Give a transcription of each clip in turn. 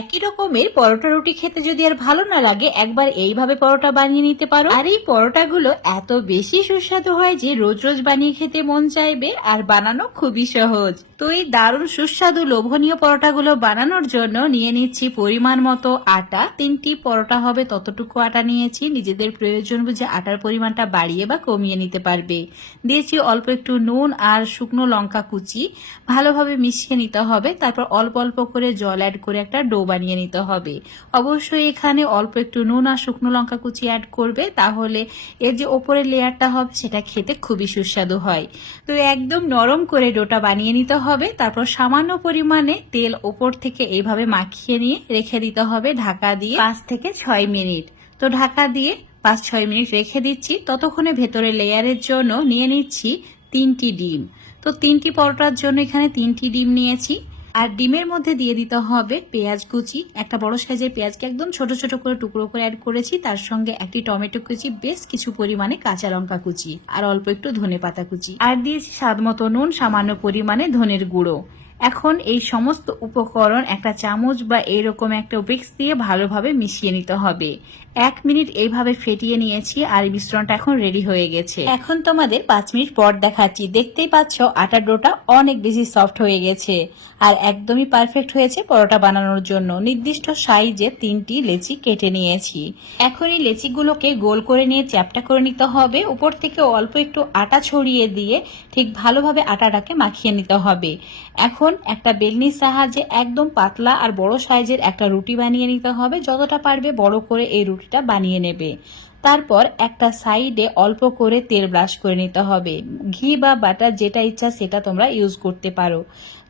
একই রকমের পরোটা রুটি খেতে যদি আর ভালো না লাগে, একবার এইভাবে পরোটা বানিয়ে নিতে পারো। আর এই পরোটাগুলো এত বেশি সুস্বাদু হয় যে রোজ রোজ বানিয়ে খেতে মন চাইবে, আর বানানো খুবই সহজ। তো এই দারুণ সুস্বাদু লোভনীয় পরোটাগুলো বানানোর জন্য নিয়ে নিচ্ছি পরিমাণ মতো আটা। 3টি পরোটা হবে ততটুকু আটা নিয়েছি। নিজেদের প্রয়োজন বুঝে আটার পরিমাণটা বাড়িয়ে বা কমিয়ে নিতে পারবে। দিয়েছি অল্প একটু নুন আর শুকনো লঙ্কা কুচি, ভালোভাবে মিশিয়ে নিতে হবে। তারপর অল্প অল্প করে জল অ্যাড করে একটা ডো বানিয়ে নিতে হবে। অবশ্যই এখানে অল্প একটু নুন আর শুকনো লঙ্কা কুচি অ্যাড করবে, তাহলে এর যে ওপরের লেয়ারটা হবে সেটা খেতে খুবই সুস্বাদু হয়। তো একদম নরম করে ডোটা বানিয়ে নিতে হবে। তারপর সামান্য পরিমাণে তেল ওপর থেকে এইভাবে মাখিয়ে নিয়ে রেখে দিতে হবে ঢাকা দিয়ে 5 থেকে 6 মিনিট। তো ঢাকা দিয়ে 5-6 মিনিট রেখে দিচ্ছি। ততক্ষণে ভেতরে লেয়ারের জন্য নিয়ে নিচ্ছি 3টি ডিম। তো 3টি পরোটার জন্য এখানে 3টি ডিম নিয়েছি। আর ডিমের মধ্যে দিয়ে দিতে হবে পেঁয়াজ কুচি। একটা বড় সাইজের পেঁয়াজকে একদম ছোট ছোট করে টুকরো করে অ্যাড করেছি। তার সঙ্গে একটি টমেটো কুচি, বেশ কিছু পরিমাণে কাঁচা লঙ্কা কুচি, আর অল্প একটু ধনেপাতা কুচি, আর দিয়েছি স্বাদ মতো নুন, সামান্য পরিমাণে ধনের গুঁড়ো। এখন এই সমস্ত উপকরণ একটা চামচ বা এইরকম একটা উইক্স দিয়ে ভালোভাবে মিশিয়ে নিতে হবে। 1 মিনিট এইভাবে ফেটিয়ে নিয়েছি আর মিশ্রণটা এখন রেডি হয়ে গেছে। এখন তোমাদের 5 মিনিট পর দেখাচ্ছি। দেখতেই পাচ্ছ আটার ডোটা অনেক বেশি সফট হয়ে গেছে আর একদমই পারফেক্ট হয়েছে পরোটা বানানোর জন্য। নির্দিষ্ট সাইজে 3টি লেচি কেটে নিয়েছি। এখন এই লেচিগুলোকে গোল করে নিয়ে চ্যাপটা করে নিতে হবে। উপর থেকে অল্প একটু আটা ছড়িয়ে দিয়ে ঠিক ভালোভাবে আটাটাকে মাখিয়ে নিতে হবে। এখন একটা বেলনির সাহায্যে একদম পাতলা আর বড় সাইজের একটা রুটি বানিয়ে নিতে হবে। যতটা পারবে বড় করে এই রুটিটা বানিয়ে নেবে। তারপর একটা সাইডে অল্প করে তেল ব্রাশ করে নিতে হবে। ঘি বা বাটার যেটা ইচ্ছা সেটা তোমরা ইউজ করতে পারো।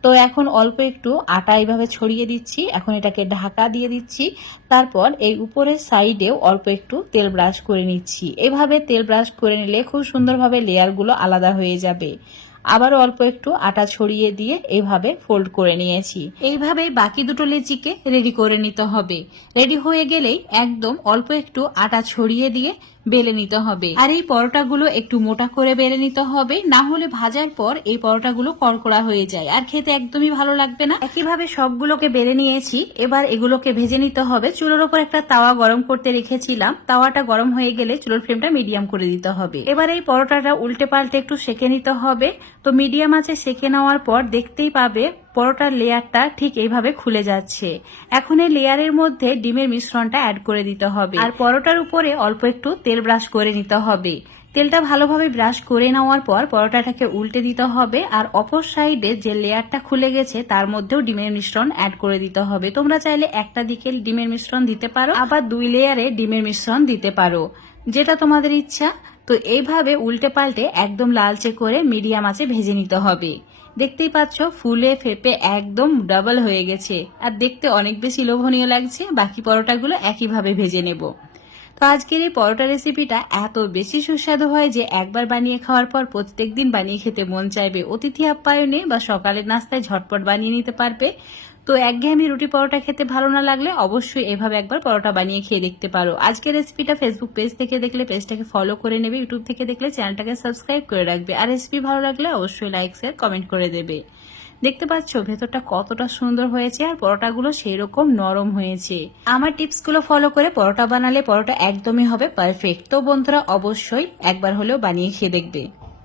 তো এখন অল্প একটু আটা এইভাবে ছড়িয়ে দিচ্ছি। এখন এটাকে ঢাকা দিয়ে দিচ্ছি। তারপর এই উপরের সাইডেও অল্প একটু তেল ব্রাশ করে নিচ্ছি। এভাবে তেল ব্রাশ করে নিলে খুব সুন্দরভাবে লেয়ারগুলো আলাদা হয়ে যাবে। আবারও অল্প একটু আটা ছড়িয়ে দিয়ে এইভাবে ফোল্ড করে নিয়েছি। এইভাবে বাকি দুটো লেচিকে রেডি করে নিতে হবে। রেডি হয়ে গেলেই একদম অল্প একটু আটা ছড়িয়ে দিয়ে বেলে নিতে হবে। আর এই পরোটাগুলো একটু মোটা করে বেলে নিতে হবে, না হলে ভাজার পর এই পরোটাগুলো কড়কড়া হয়ে যায় আর খেতে একদমই ভালো লাগবে না। একইভাবে সবগুলোকে বেলে নিয়েছি। এবার এগুলোকে ভেজে নিতে হবে। চুলোর উপর একটা তাওয়া গরম করতে রেখেছিলাম। তাওয়াটা গরম হয়ে গেলে চুলোর ফ্লেমটা মিডিয়াম করে দিতে হবে। এবার এই পরোটাটা উল্টে পাল্টে একটু সেঁকে নিতে হবে। তো মিডিয়াম আঁচে সেঁকে নেওয়ার পর দেখতেই পাবে পরোটার লেয়ারটা ঠিক এইভাবে খুলে যাচ্ছে। এখন এই লেয়ারের মধ্যে ডিমের মিশ্রণটা অ্যাড করে দিতে হবে আর পরোটার উপরে অল্প একটু তেল ব্রাশ করে নিতে হবে। তেলটা ভালোভাবে ব্রাশ করে নেওয়ার পর পরোটাটাকে উল্টে দিতে হবে আর অপর সাইডে যে লেয়ারটা খুলে গেছে তার মধ্যেও ডিমের মিশ্রণ অ্যাড করে দিতে হবে। তোমরা চাইলে একটা দিকে ডিমের মিশ্রণ দিতে পারো, আবার 2 লেয়ারে ডিমের মিশ্রণ দিতে পারো, যেটা তোমাদের ইচ্ছা। তো এইভাবে উল্টে পাল্টে একদম লালচে করে মিডিয়াম আঁচে ভেজে নিতে হবে। দেখতেই পাচ্ছ ফুলে ফেপে একদম ডাবল হয়ে গেছে আর দেখতে অনেক বেশি লোভনীয় লাগছে। বাকি পরোটাগুলো একইভাবে ভেজে নেব। তো আজকের এই পরোটা রেসিপিটা এত বেশি সুস্বাদু হয় যে একবার বানিয়ে খাওয়ার পর প্রত্যেকদিন বানিয়ে খেতে মন চাইবে। অতিথি আপ্যায়নে বা সকালের নাস্তায় ঝটপট বানিয়ে নিতে পারবে। তো একঘেয়েমি রুটি পরোটা খেতে ভালো না লাগলে অবশ্যই এভাবে একবার পরোটা বানিয়ে খেয়ে দেখতে পারো। আজকের রেসিপিটা ফেসবুক পেজ থেকে দেখলে পেজটাকে ফলো করে নেবে, ইউটিউব থেকে দেখলে চ্যানেলটাকে সাবস্ক্রাইব করে রাখবে, আর রেসিপি ভালো লাগলে অবশ্যই লাইক শেয়ার কমেন্ট করে দেবে। দেখতে পাচ্ছ ভেতরটা কতটা সুন্দর হয়েছে আর পরোটাগুলো সেই রকম নরম হয়েছে। আমার টিপসগুলো ফলো করে পরোটা বানালে পরোটা একদমই হবে পারফেক্ট। তো বন্ধুরা অবশ্যই একবার হলেও বানিয়ে খেয়ে দেখবে।